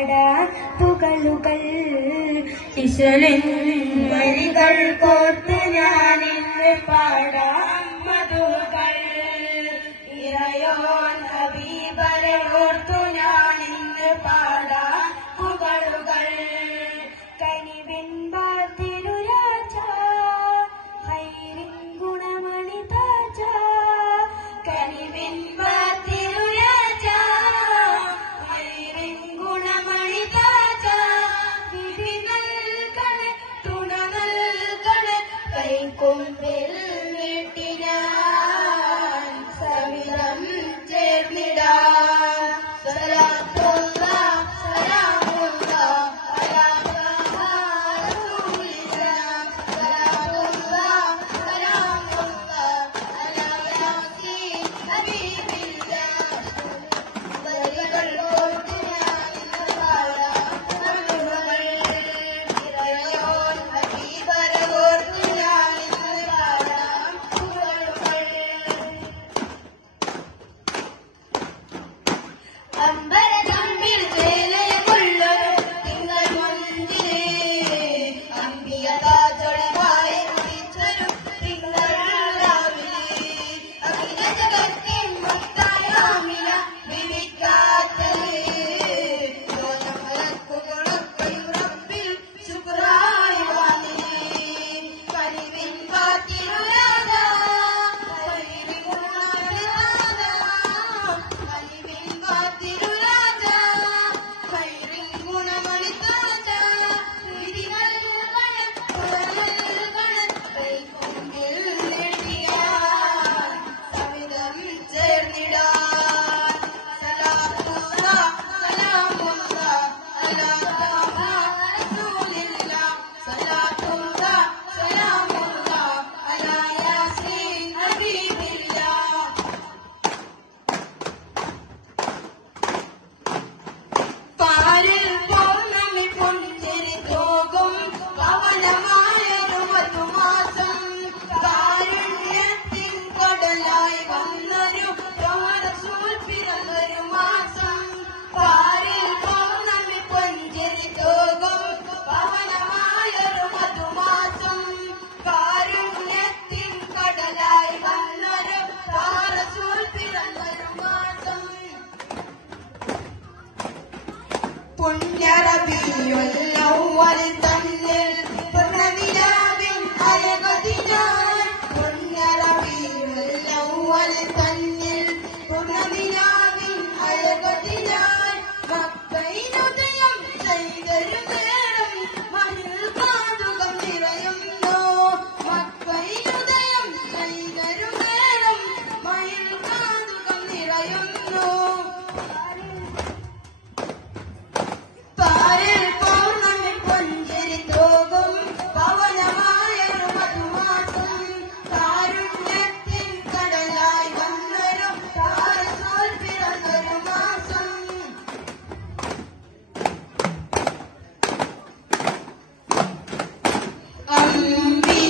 പാടാൻ പുകളുകൾ ഇശലിൻവരികൾ കോർത്ത് ഞാൻ ഇന്ന് പാടാം മധുകൾ ഇറയോൻ ഹബീബരെ ഓർത്തു ഞാൻ ഇന്ന് പാടാം പുകളുകൾ കനിവിൻപ തിരുരാജ ഹൈറിൻ ഗുണമണി താജ കനിവിൻപ തിരുരാജ ഹൈറിൻ ഗുണമണി താജ വിധി നൽകണേ തുണ നൽകണേ കൈക്കൊമ്പിൽ വീട്ടിനാൻ സവിധം ചേർന്നിടാൻ സലാത്തുള്ള സലാമുള്ള അമ്പരതമ്പിൽ വേലയുള്ളൊരു തിങ്കൾ മന്ദിരേ അമ്പിയതാചൊളിവായ കുടിച്ചൊരു തിങ്കൾ രാവിലെ അഖില ജഗത്തിൻ മത്തായാമില വിധിക്കാത്തലേ ലോകമലക്കുകളൊക്കെയും റബ്ബിൽ ശുക്രായി വാങ്ങിനേ കനിവിൻ പാത്തിരുരാജ കനിവിൻ ഗുണമണിതാജ കനിവിൻ പാത്തിരുരാജ കൈറിൻ ഗുണമണിതാജ വിധി നൽകണേ തുണ നൽകണേ കൈക്കൊമ്പിൽ നീട്ടിയാൻ സവിധം ചേർന്നിടാൻ സലാത്തുള്ള സലാമുള്ള അലാ താഹ റസൂലില്ല സലാത്തുള്ള സലാമുള്ള അലാ യാസീൻ ഹബീബില്ല പാരിൽ പൗർണമി പൊൻചിരി തൂകും പവനമായൊരു മധുമാസം കാരുണ്യത്തിൻ കടലായി വന്നൊരു റസൂൽ പിറന്നൊരു മാസം പാരിൽ പൗർണമി പൊൻചിരി തൂകും പവനമായൊരു മധുമാസം കാരുണ്യത്തിൻ കടലായി വന്നൊരു റസൂൽ പിറന്നൊരു മാസം പുണ്യറബിയുൽ അവ്വൽ തന്നിൽ പൂർണ്ണനിലാവിൻ അഴകതിനാൽ പുണ്യറബിയുൽ അവ്വൽ തന്നിൽ പൂർണ്ണനിലാവിൻ അഴകതിനാൽ മക്കയിലുദയം ചെയ്തൊരു നേരം മഹിൽ കാതുകം നിറയുന്നു മക്കയിലുദയം ചെയ്തൊരു നേരം മഹിൽ കാതുകം നിറയുന്നു പാരിൽ പൗർണമി പൊൻചിരി തൂകും പവനമായൊരു മധുമാസം കാരുണ്യത്തിൻ കടലായി വന്നൊരു റസൂൽ പിറന്നൊരു മാസം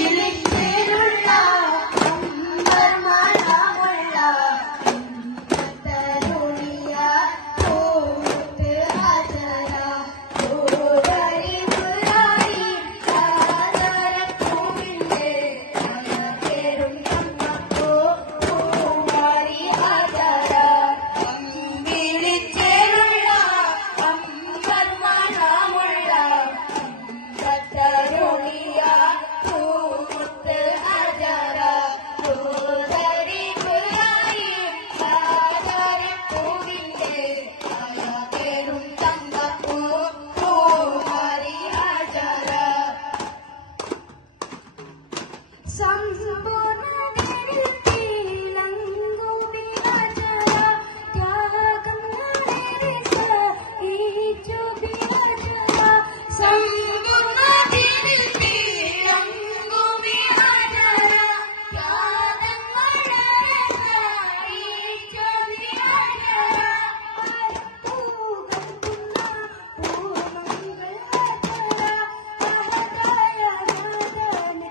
അമ്പിളിച്ചേലുള്ള അമ്പർമണമുള്ള തരുണിയ പൂത്ത് ഹജര പൂരരി പുരാരി ആദരപ്പൂവിന്റെ പേരും തമ്മപ്പൂ പൂവാരി ഹജര അമ്പിളിച്ചേലുള്ള അമ്പർമണമുള്ള തരുണിയ പൂത്ത് ഹജര പൂരരി പുരാരി ആദരപ്പൂവിന്റെ പേരും തമ്മപ്പൂ പൂവാരി ഹജര സംപൂർണ്ണതയിൽ തീലങ്കു വിരാജര ത്യാഗങ്ങളേറിച്ച ഈച്ചു വിരാജര സംപൂർണ്ണതയിൽ തീലങ്കു വിരാജര ത്യാഗങ്ങളേറിച്ച ഈച്ചു വിരാജര പൂമംഗൾ ഹജര അഹദയ നാദന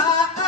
आ